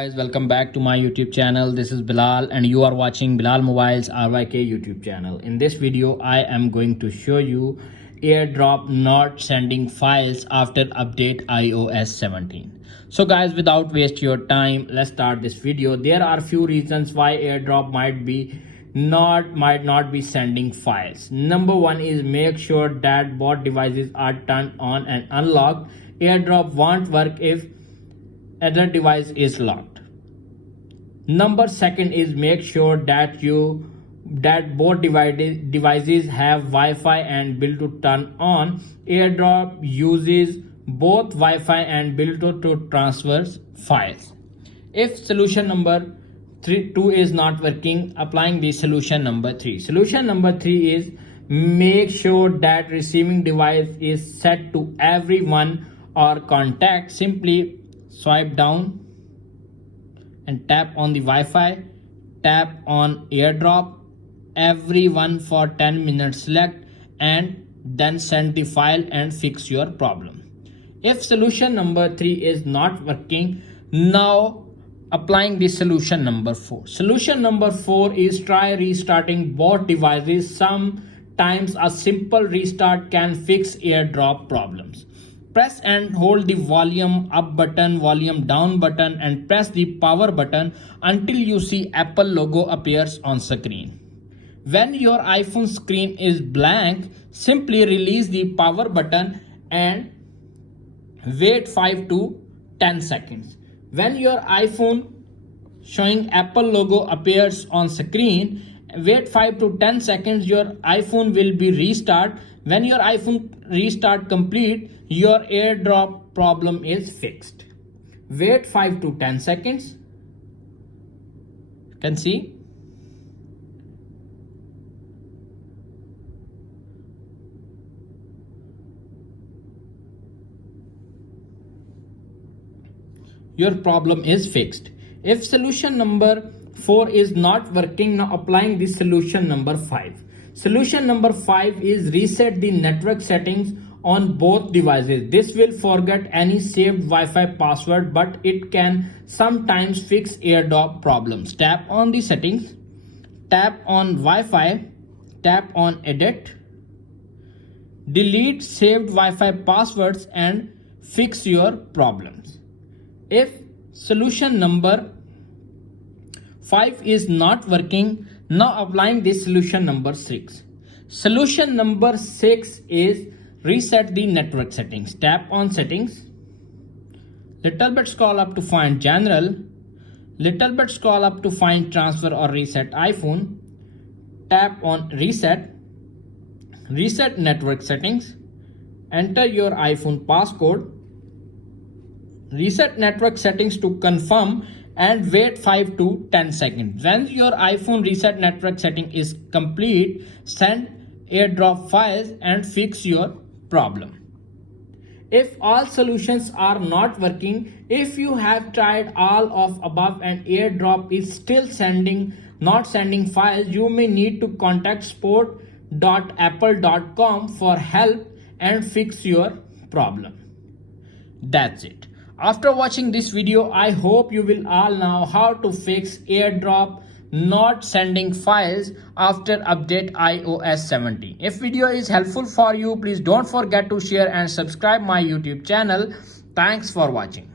guys, welcome back to my YouTube channel. This is Bilal and you are watching Bilal Mobiles RYK YouTube channel. In this video, I am going to show you Airdrop not sending files after update iOS 17. So guys, without waste your time, let's start this video. There are few reasons why Airdrop might not be sending files. Number one is make sure that both devices are turned on and unlocked. Airdrop won't work if other device is locked. Number second is make sure that both devices have Wi-Fi and Bluetooth turned on. Airdrop uses both Wi-Fi and Bluetooth to transfer files. If solution number 2 is not working, applying the solution number 3. Solution number 3 is make sure that receiving device is set to everyone or contact. Simply swipe down and tap on the Wi-Fi, tap on Airdrop, everyone for 10 minutes, select and then send the file and fix your problem. If solution number 3 is not working, now applying the solution number 4. Solution number 4 is try restarting both devices. Sometimes a simple restart can fix Airdrop problems. Press and hold the volume up button, volume down button and press the power button until you see Apple logo appears on screen. When your iPhone screen is blank, simply release the power button and wait 5 to 10 seconds. When your iPhone showing Apple logo appears on screen, wait 5 to 10 seconds, your iPhone will be restart. When your iPhone restart complete, your Airdrop problem is fixed. Wait 5 to 10 seconds. You can see. Your problem is fixed. If solution number 4 is not working, now applying the solution number 5. Solution number 5 is reset the network settings on both devices. This will forget any saved Wi-Fi password, but it can sometimes fix Airdrop problems. Tap on the settings, tap on Wi-Fi, tap on edit, delete saved Wi-Fi passwords and fix your problems. If solution number 5 is not working, now applying this solution number 6. Solution number 6 is reset the network settings. Tap on settings, little bit scroll up to find general, little bit scroll up to find transfer or reset iPhone, tap on reset, reset network settings, enter your iPhone passcode, reset network settings to confirm and wait 5 to 10 seconds. When your iPhone reset network setting is complete, send Airdrop files and fix your problem. If all solutions are not working, if you have tried all of above and Airdrop is still not sending files, you may need to contact support.apple.com for help and fix your problem. That's it. After watching this video, I hope you will all know how to fix Airdrop not sending files after update iOS 17. If video is helpful for you, please don't forget to share and subscribe my YouTube channel. Thanks for watching.